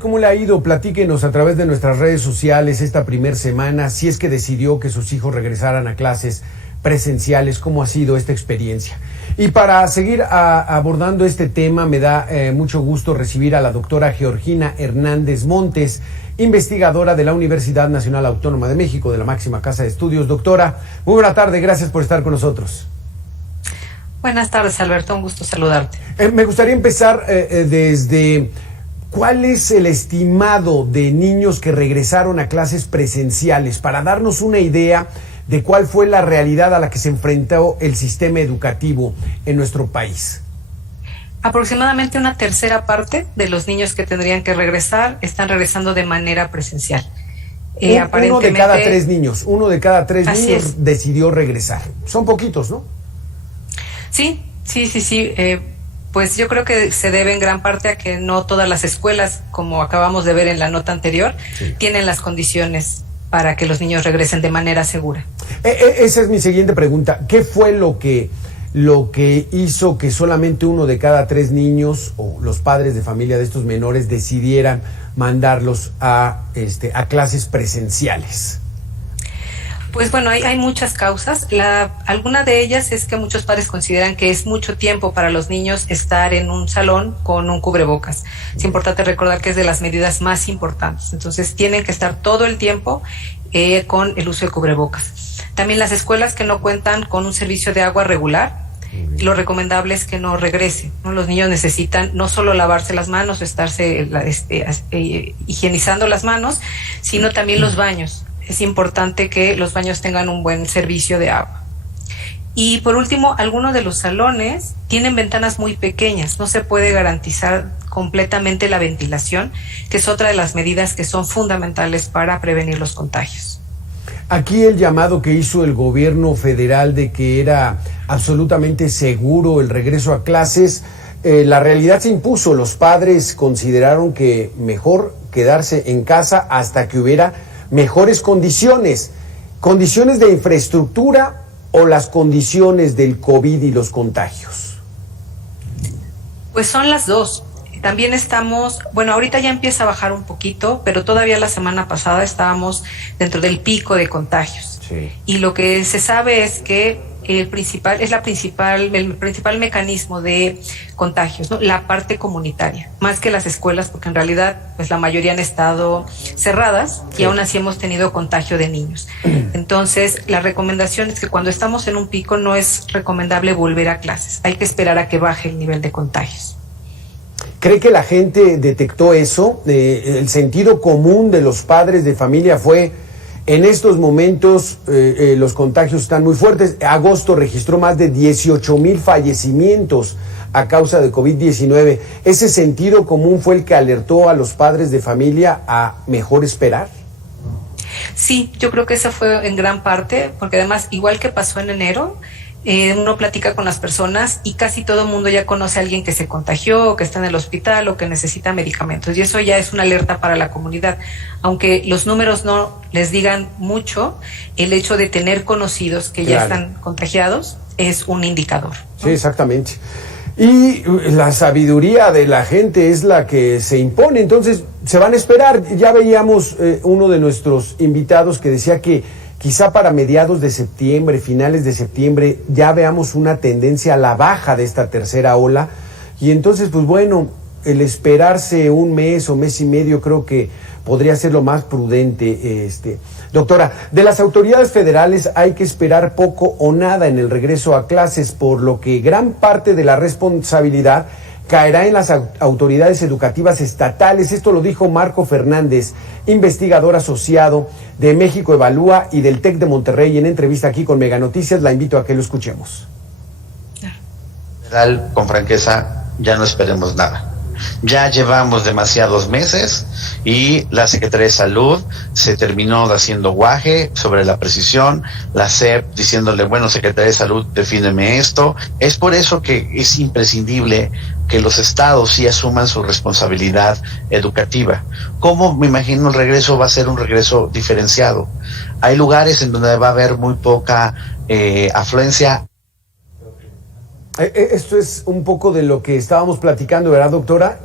¿Cómo le ha ido? Platíquenos a través de nuestras redes sociales esta primera semana, si es que decidió que sus hijos regresaran a clases presenciales, ¿cómo ha sido esta experiencia? Y para seguir abordando este tema, me da mucho gusto recibir a la doctora Georgina Hernández Montes, investigadora de la Universidad Nacional Autónoma de México, de la máxima casa de estudios. Doctora, muy buena tarde, gracias por estar con nosotros. Buenas tardes, Alberto, un gusto saludarte. Me gustaría empezar desde... ¿Cuál es el estimado de niños que regresaron a clases presenciales para darnos una idea de cuál fue la realidad a la que se enfrentó el sistema educativo en nuestro país? Aproximadamente una tercera parte de los niños que tendrían que regresar están regresando de manera presencial. Uno de cada tres niños es. Decidió regresar. Son poquitos, ¿no? Sí. Pues yo creo que se debe en gran parte a que no todas las escuelas, como acabamos de ver en la nota anterior, tienen las condiciones para que los niños regresen de manera segura. Esa es mi siguiente pregunta. ¿Qué fue lo que hizo que solamente uno de cada tres niños o los padres de familia de estos menores decidieran mandarlos a clases presenciales? Pues bueno, hay muchas causas. Alguna de ellas es que muchos padres consideran que es mucho tiempo para los niños estar en un salón con un cubrebocas. Es importante recordar que es de las medidas más importantes. Entonces tienen que estar todo el tiempo con el uso de cubrebocas. También las escuelas que no cuentan con un servicio de agua regular, lo recomendable es que no regresen, ¿no? Los niños necesitan no solo lavarse las manos, estarse higienizando las manos, sino también los baños. Es importante que los baños tengan un buen servicio de agua. Y por último, algunos de los salones tienen ventanas muy pequeñas, no se puede garantizar completamente la ventilación, que es otra de las medidas que son fundamentales para prevenir los contagios. Aquí el llamado que hizo el gobierno federal de que era absolutamente seguro el regreso a clases, la realidad se impuso. Los padres consideraron que mejor quedarse en casa hasta que hubiera mejores condiciones de infraestructura o las condiciones del COVID y los contagios. Pues son las dos. También ahorita ya empieza a bajar un poquito, pero todavía la semana pasada estábamos dentro del pico de contagios. Sí. Y lo que se sabe es que el principal mecanismo de contagios, ¿no? La parte comunitaria, más que las escuelas, porque en realidad pues la mayoría han estado cerradas y aún así hemos tenido contagio de niños. Entonces, la recomendación es que cuando estamos en un pico no es recomendable volver a clases, hay que esperar a que baje el nivel de contagios. ¿Cree que la gente detectó eso? El sentido común de los padres de familia fue: en estos momentos los contagios están muy fuertes. Agosto registró más de 18,000 fallecimientos a causa de COVID-19. ¿Ese sentido común fue el que alertó a los padres de familia a mejor esperar? Sí, yo creo que eso fue en gran parte, porque además, igual que pasó en enero, uno platica con las personas y casi todo el mundo ya conoce a alguien que se contagió o que está en el hospital o que necesita medicamentos, y eso ya es una alerta para la comunidad. Aunque los números no les digan mucho, el hecho de tener conocidos que ya están contagiados es un indicador, ¿no? Sí, exactamente. Y la sabiduría de la gente es la que se impone, entonces se van a esperar. Ya veíamos uno de nuestros invitados que decía que quizá para mediados de septiembre, finales de septiembre, ya veamos una tendencia a la baja de esta tercera ola. Y entonces, pues bueno, el esperarse un mes o mes y medio creo que podría ser lo más prudente. Doctora, de las autoridades federales hay que esperar poco o nada en el regreso a clases, por lo que gran parte de la responsabilidad caerá en las autoridades educativas estatales. Esto lo dijo Marco Fernández, investigador asociado de México Evalúa y del TEC de Monterrey, en entrevista aquí con Mega Noticias. La invito a que lo escuchemos. Federal, con franqueza, ya no esperemos nada. Ya llevamos demasiados meses y la Secretaría de Salud se terminó haciendo guaje sobre la precisión, la SEP diciéndole, bueno, Secretaría de Salud, defíneme esto. Es por eso que es imprescindible que los estados sí asuman su responsabilidad educativa. ¿Cómo? Me imagino el regreso va a ser un regreso diferenciado. Hay lugares en donde va a haber muy poca afluencia. Esto es un poco de lo que estábamos platicando, ¿verdad, doctora?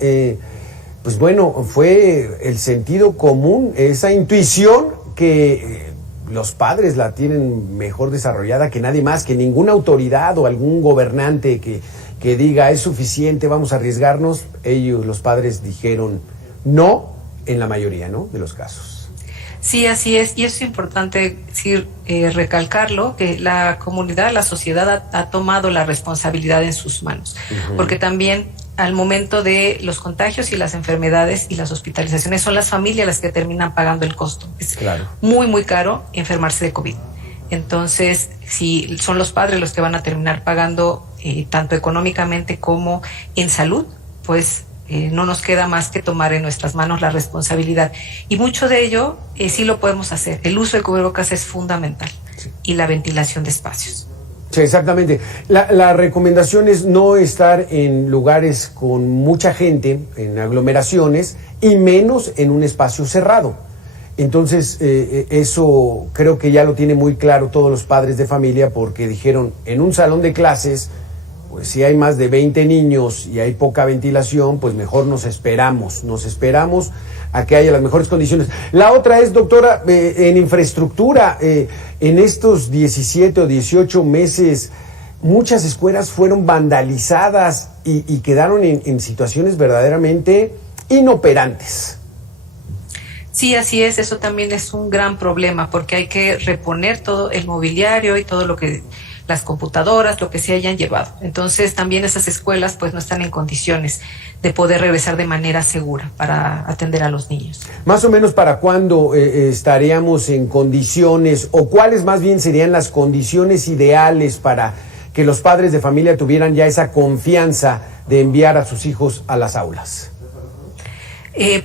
pues bueno, fue el sentido común, esa intuición que los padres la tienen mejor desarrollada que nadie más, que ninguna autoridad o algún gobernante que diga es suficiente, vamos a arriesgarnos. Ellos, los padres, dijeron no en la mayoría, ¿no?, de los casos. Sí, así es, y es importante decir, recalcarlo, que la comunidad, la sociedad ha tomado la responsabilidad en sus manos, porque también al momento de los contagios y las enfermedades y las hospitalizaciones son las familias las que terminan pagando el costo. Es muy, muy caro enfermarse de COVID. Entonces, si son los padres los que van a terminar pagando tanto económicamente como en salud, pues no nos queda más que tomar en nuestras manos la responsabilidad. Y mucho de ello sí lo podemos hacer. El uso de cubrebocas es fundamental, y la ventilación de espacios. Sí, exactamente. La recomendación es no estar en lugares con mucha gente, en aglomeraciones, y menos en un espacio cerrado. Entonces, eso creo que ya lo tienen muy claro todos los padres de familia, porque dijeron, en un salón de clases, pues si hay más de 20 niños y hay poca ventilación, pues mejor nos esperamos a que haya las mejores condiciones. La otra es, doctora, en infraestructura, en estos 17 o 18 meses, muchas escuelas fueron vandalizadas y quedaron en situaciones verdaderamente inoperantes. Sí, así es, eso también es un gran problema, porque hay que reponer todo el mobiliario y todo lo que, las computadoras, lo que se hayan llevado. Entonces también esas escuelas pues no están en condiciones de poder regresar de manera segura para atender a los niños. Más o menos, ¿para cuándo estaríamos en condiciones, o cuáles más bien serían las condiciones ideales para que los padres de familia tuvieran ya esa confianza de enviar a sus hijos a las aulas?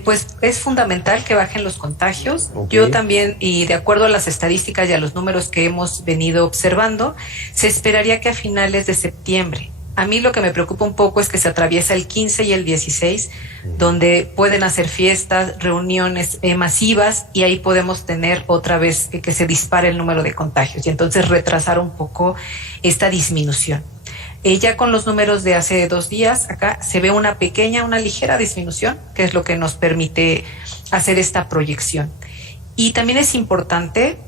Pues es fundamental que bajen los contagios. Yo también, y de acuerdo a las estadísticas y a los números que hemos venido observando, se esperaría que a finales de septiembre. A mí lo que me preocupa un poco es que se atraviesa el 15 y el 16, donde pueden hacer fiestas, reuniones masivas, y ahí podemos tener otra vez que se dispare el número de contagios, y entonces retrasar un poco esta disminución. Ya con los números de hace 2 días, acá se ve una ligera disminución, que es lo que nos permite hacer esta proyección. Y también es importante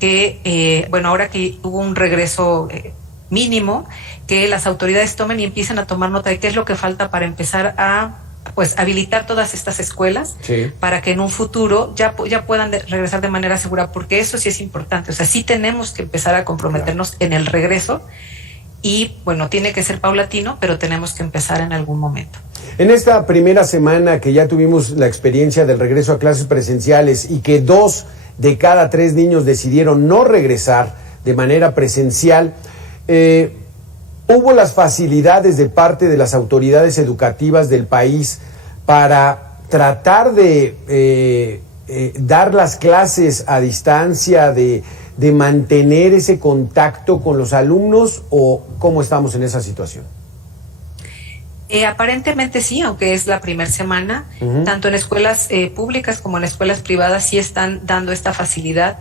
que, ahora que hubo un regreso mínimo, que las autoridades tomen y empiecen a tomar nota de qué es lo que falta para empezar a habilitar todas estas escuelas, para que en un futuro ya puedan regresar de manera segura, porque eso sí es importante. O sea, sí tenemos que empezar a comprometernos en el regreso. Y tiene que ser paulatino, pero tenemos que empezar en algún momento. En esta primera semana que ya tuvimos la experiencia del regreso a clases presenciales y que 2 de cada 3 niños decidieron no regresar de manera presencial, ¿hubo las facilidades de parte de las autoridades educativas del país para tratar de dar las clases a distancia, de mantener ese contacto con los alumnos, o cómo estamos en esa situación? Aparentemente sí, aunque es la primera semana, tanto en escuelas públicas como en escuelas privadas sí están dando esta facilidad,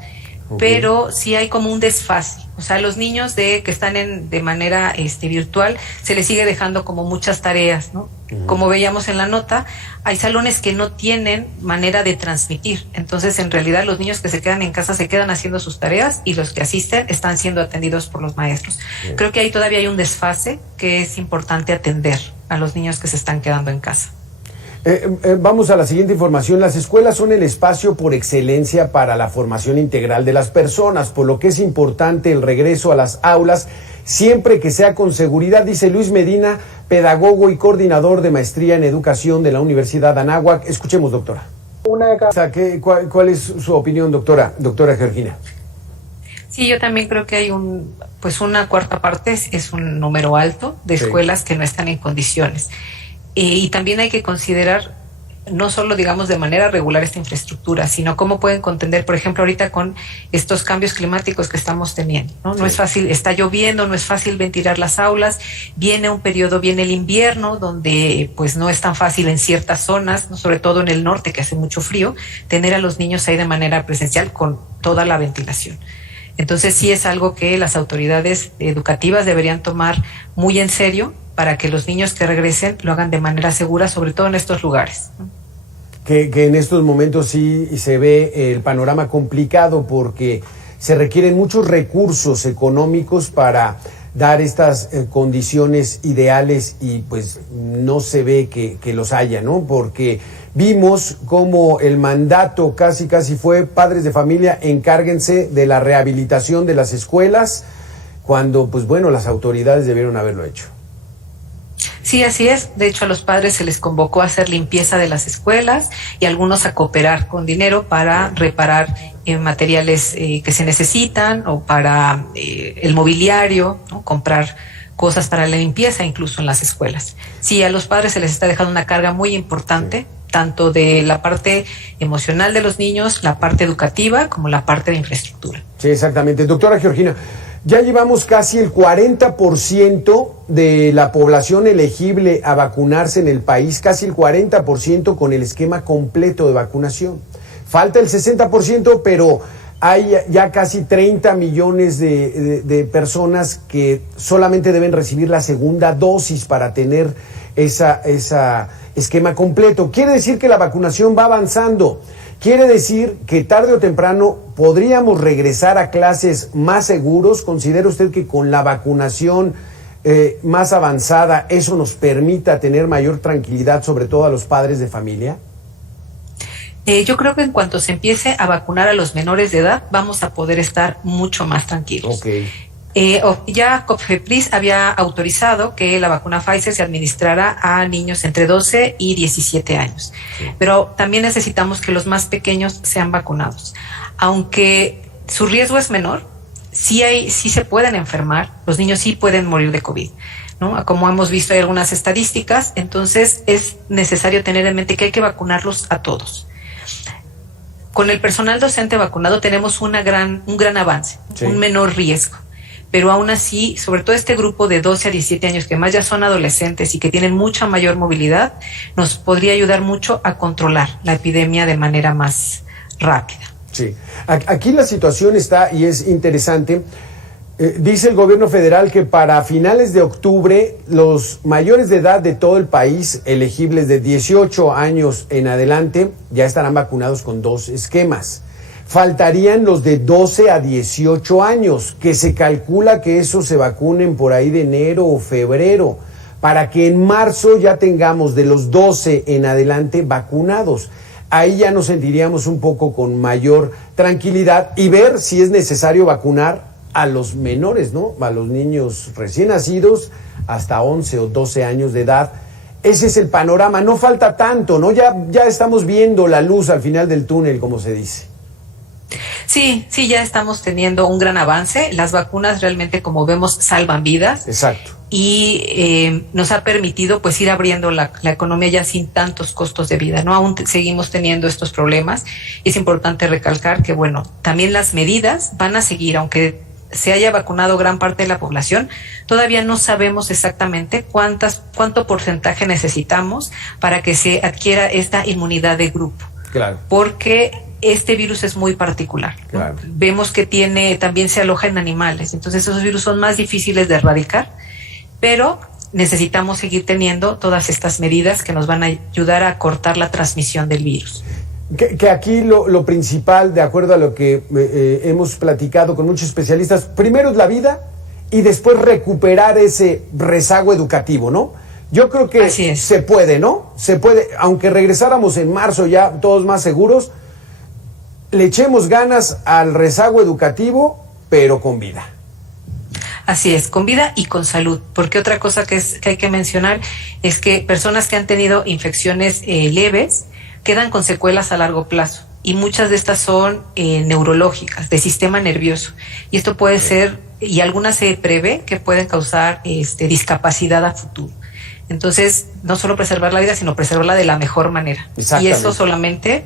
pero sí hay como un desfase. O sea, los niños que están de manera virtual, se les sigue dejando como muchas tareas, ¿no? Como veíamos en la nota, hay salones que no tienen manera de transmitir. Entonces, en realidad, los niños que se quedan en casa se quedan haciendo sus tareas, y los que asisten están siendo atendidos por los maestros. Creo que ahí todavía hay un desfase que es importante atender a los niños que se están quedando en casa. Vamos a la siguiente información. Las escuelas son el espacio por excelencia para la formación integral de las personas, por lo que es importante el regreso a las aulas, siempre que sea con seguridad, dice Luis Medina, pedagogo y coordinador de maestría en educación de la Universidad Anáhuac. Escuchemos, doctora. ¿Cuál es su opinión, doctora Georgina? Sí, yo también creo que hay una cuarta parte, es un número alto de escuelas que no están en condiciones. Y también hay que considerar no solo, digamos, de manera regular esta infraestructura, sino cómo pueden contender, por ejemplo, ahorita con estos cambios climáticos que estamos teniendo, ¿no? No es fácil, está lloviendo, no es fácil ventilar las aulas, viene el invierno, donde pues no es tan fácil en ciertas zonas, ¿no? Sobre todo en el norte, que hace mucho frío, tener a los niños ahí de manera presencial con toda la ventilación. Entonces sí es algo que las autoridades educativas deberían tomar muy en serio, para que los niños que regresen lo hagan de manera segura, sobre todo en estos lugares, ¿no? que en estos momentos sí se ve el panorama complicado porque se requieren muchos recursos económicos para dar estas condiciones ideales y pues no se ve que los haya, ¿no? Porque vimos cómo el mandato casi fue: padres de familia, encárguense de la rehabilitación de las escuelas, cuando pues bueno, las autoridades debieron haberlo hecho. Sí, así es. De hecho, a los padres se les convocó a hacer limpieza de las escuelas y algunos a cooperar con dinero para reparar materiales que se necesitan o para el mobiliario, ¿no? Comprar cosas para la limpieza incluso en las escuelas. Sí, a los padres se les está dejando una carga muy importante, tanto de la parte emocional de los niños, la parte educativa, como la parte de infraestructura. Sí, exactamente. Doctora Georgina, ya llevamos casi el 40% de la población elegible a vacunarse en el país, casi el 40% con el esquema completo de vacunación. Falta el 60%, pero hay ya casi 30 millones de personas que solamente deben recibir la segunda dosis para tener esa esquema completo. Quiere decir que la vacunación va avanzando. Quiere decir que tarde o temprano podríamos regresar a clases más seguros. ¿Considera usted que con la vacunación más avanzada eso nos permita tener mayor tranquilidad, sobre todo a los padres de familia? Yo creo que en cuanto se empiece a vacunar a los menores de edad, vamos a poder estar mucho más tranquilos. Okay. Ya COFEPRIS había autorizado que la vacuna Pfizer se administrara a niños entre 12 y 17 años, pero también necesitamos que los más pequeños sean vacunados. Aunque su riesgo es menor, sí se pueden enfermar, los niños sí pueden morir de COVID, ¿no? Como hemos visto, hay algunas estadísticas, entonces es necesario tener en mente que hay que vacunarlos a todos. Con el personal docente vacunado tenemos un gran avance, sí, un menor riesgo. Pero aún así, sobre todo este grupo de 12 a 17 años, que más ya son adolescentes y que tienen mucha mayor movilidad, nos podría ayudar mucho a controlar la epidemia de manera más rápida. Sí, aquí la situación está, y es interesante, dice el gobierno federal que para finales de octubre los mayores de edad de todo el país, elegibles de 18 años en adelante, ya estarán vacunados con 2 esquemas. Faltarían los de 12 a 18 años, que se calcula que esos se vacunen por ahí de enero o febrero, para que en marzo ya tengamos de los 12 en adelante vacunados. Ahí ya nos sentiríamos un poco con mayor tranquilidad y ver si es necesario vacunar a los menores, ¿no? A los niños recién nacidos hasta 11 o 12 años de edad. Ese es el panorama, no falta tanto, ¿no? Ya estamos viendo la luz al final del túnel, como se dice. Sí, ya estamos teniendo un gran avance. Las vacunas realmente, como vemos, salvan vidas. Exacto. Y nos ha permitido pues ir abriendo la economía ya sin tantos costos de vida, ¿no? Aún seguimos teniendo estos problemas y es importante recalcar que, bueno, también las medidas van a seguir, aunque se haya vacunado gran parte de la población, todavía no sabemos exactamente cuánto porcentaje necesitamos para que se adquiera esta inmunidad de grupo. Claro. Porque este virus es muy particular, ¿no? Claro. Vemos que también se aloja en animales, entonces esos virus son más difíciles de erradicar, pero necesitamos seguir teniendo todas estas medidas que nos van a ayudar a cortar la transmisión del virus. Que aquí lo principal, de acuerdo a lo que hemos platicado con muchos especialistas, primero es la vida y después recuperar ese rezago educativo, ¿no? Yo creo que se puede, ¿no? Se puede, aunque regresáramos en marzo ya todos más seguros, le echemos ganas al rezago educativo, pero con vida. Así es, con vida y con salud, porque otra cosa que hay que mencionar es que personas que han tenido infecciones leves quedan con secuelas a largo plazo y muchas de estas son neurológicas, de sistema nervioso, y esto puede ser, y algunas se prevé que pueden causar discapacidad a futuro. Entonces, no solo preservar la vida, sino preservarla de la mejor manera. Y eso solamente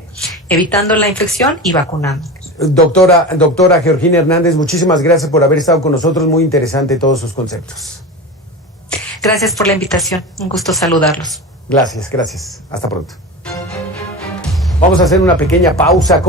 evitando la infección y vacunando. Doctora Georgina Hernández, muchísimas gracias por haber estado con nosotros. Muy interesante todos sus conceptos. Gracias por la invitación. Un gusto saludarlos. Gracias. Hasta pronto. Vamos a hacer una pequeña pausa.